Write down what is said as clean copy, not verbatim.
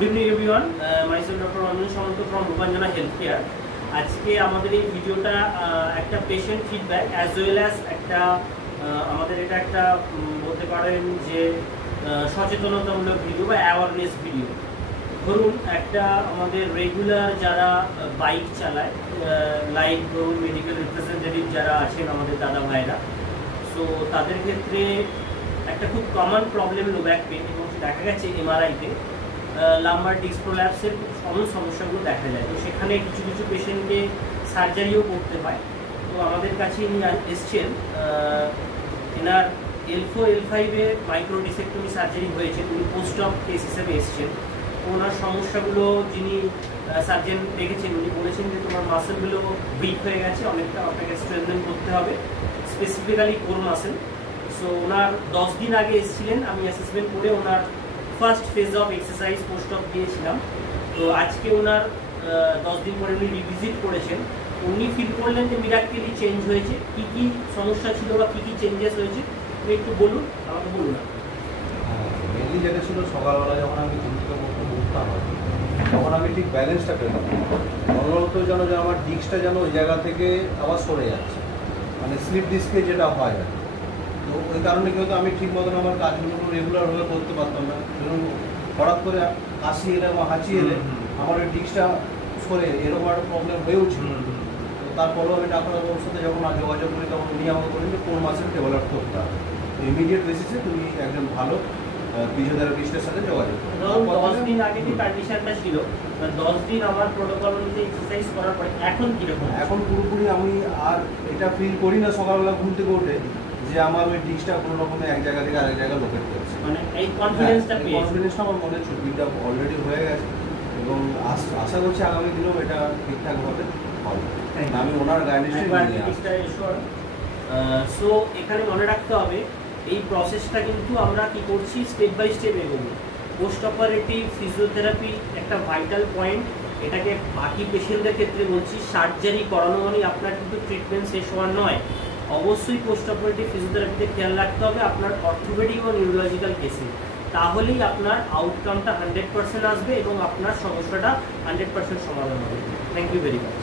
Good evening everyone, myself doctor Anjan Samanta from Rupanjana health care. আজকে আমাদের এই ভিডিওটা একটা patient feedback as well as একটা আমাদের এটা একটা বলতে পারেন যে সচেতনতামূলক ভিডিও বা অ্যাওয়ারনেস ভিডিও। ধরুন একটা আমাদের রেগুলার যারা বাইক চালায়, লাইক ধরুন মেডিকেল রিপ্রেজেন্টেটিভ যারা আছেন আমাদের দাদা ভাইরা, সো তাদের ক্ষেত্রে একটা খুব common problem low back pain, এবং দেখা গেছে এমআরআইতে লাম্বার ডিস্ক প্রোল্যাপসের কমন সমস্যাগুলো দেখা যায়। তো সেখানে কিছু কিছু পেশেন্টকে সার্জারিও করতে হয়। তো আমাদের কাছে ইনি এসছেন, এনার L4 L5-এ মাইক্রো ডিসেক্টমি সার্জারি হয়েছে, উনি পোস্ট অপ কেস হিসেবে এসছেন। ওনার সমস্যাগুলো যিনি সার্জেন দেখেছেন উনি বলেছেন যে তোমার মাসেলগুলো উইক হয়ে গেছে, অনেকটা আপনাকে স্ট্রেনথেন করতে হবে, স্পেসিফিক্যালি কোর মাসেল। সো ওনার 10 দিন আগে এসেছিলেন, আমি অ্যাসেসমেন্ট করে ওনার first phase of exercise post of দিয়েছিলাম। তো আজকে ওনার 10 দিন পরে উনি রিভিজিট করেছেন। উনি ফিল করলেন যে মিরাক্কেলি চেঞ্জ হয়েছে। কী কী সমস্যা ছিল বা কী কী চেঞ্জেস হয়েছে আপনি একটু বলুন, আমাকে বলুন। মেনলি যেটা ছিল, সকালবেলা যখন আমি ঘুম থেকে উঠতাম তখন আমি ঠিক ব্যালেন্সটা পেতাম, অনবরত যেন যে আমার ডিস্কটা যেন ওই জায়গা থেকে আবার সরে যাচ্ছে, মানে স্লিপ ডিস্কে যেটা হয় আর কি। তো ওই কারণে কি হতো, আমি ঠিক মতন আমার কাজগুলো রেগুলারভাবে করতে পারতাম না। ধরুন হঠাৎ করে কাশি এলে বা হাঁচি এলে আমার ওই ডিস্কটা সরে এরকম একটা প্রবলেম হয়েও ছিল। তো তারপরেও আমি ডাক্তারবাবুর সাথে যখন যোগাযোগ করি তখন উনি আমাকে বলেন যে কোন মাসেল ডেভেলপ করতে হবে, তো ইমিডিয়েট বেসিসে তুমি একজন ভালো ফিজিওথেরাপিস্টের সাথে যোগাযোগ করো। 10 দিন আগে যে কন্ডিশনটা ছিল, 10 দিন আমার প্রোটোকল অনুযায়ী এক্সারসাইজ করার পরে এখন কীরকম? এখন পুরোপুরি আমি আর এটা ফিল করি না সকালবেলা ঘুম থেকে উঠে যে আমার ওই ডিস্কটা কোনো রকমে এক জায়গা থেকে আরেক জায়গায় লোকেট করছে। মানে এই কনফিডেন্সটা আমার মনে হচ্ছে বিল্ড আপ অলরেডি হয়ে গেছে, এবং আশা করছি আগামী দিনেও এটা ঠিকঠাকভাবে হবে। আমি ওনার গাইডেন্সটা সো এখানে মনে রাখতে হবে এই প্রসেসটা কিন্তু আমরা কি করছি, স্টেপ বাই স্টেপ এগোবো। পোস্ট অপারেটিভ ফিজিওথেরাপি একটা ভাইটাল পয়েন্ট। এটাকে বাকি পেশেন্টদের ক্ষেত্রে বলছি, সার্জারি করানো মানে আপনার কিন্তু ট্রিটমেন্ট শেষ হওয়ার নয়। অবশ্যই পোস্ট অপারেটিভ ফিজিওথেরাপিতে খেয়াল রাখতে হবে আপনার অর্থোপেডিক ও নিউরোলজিক্যাল কেসে, তাহলেই আপনার আউটকামটা 100% আসবে এবং আপনার সমস্যাটা 100% সমাধান হবে। Thank you very much.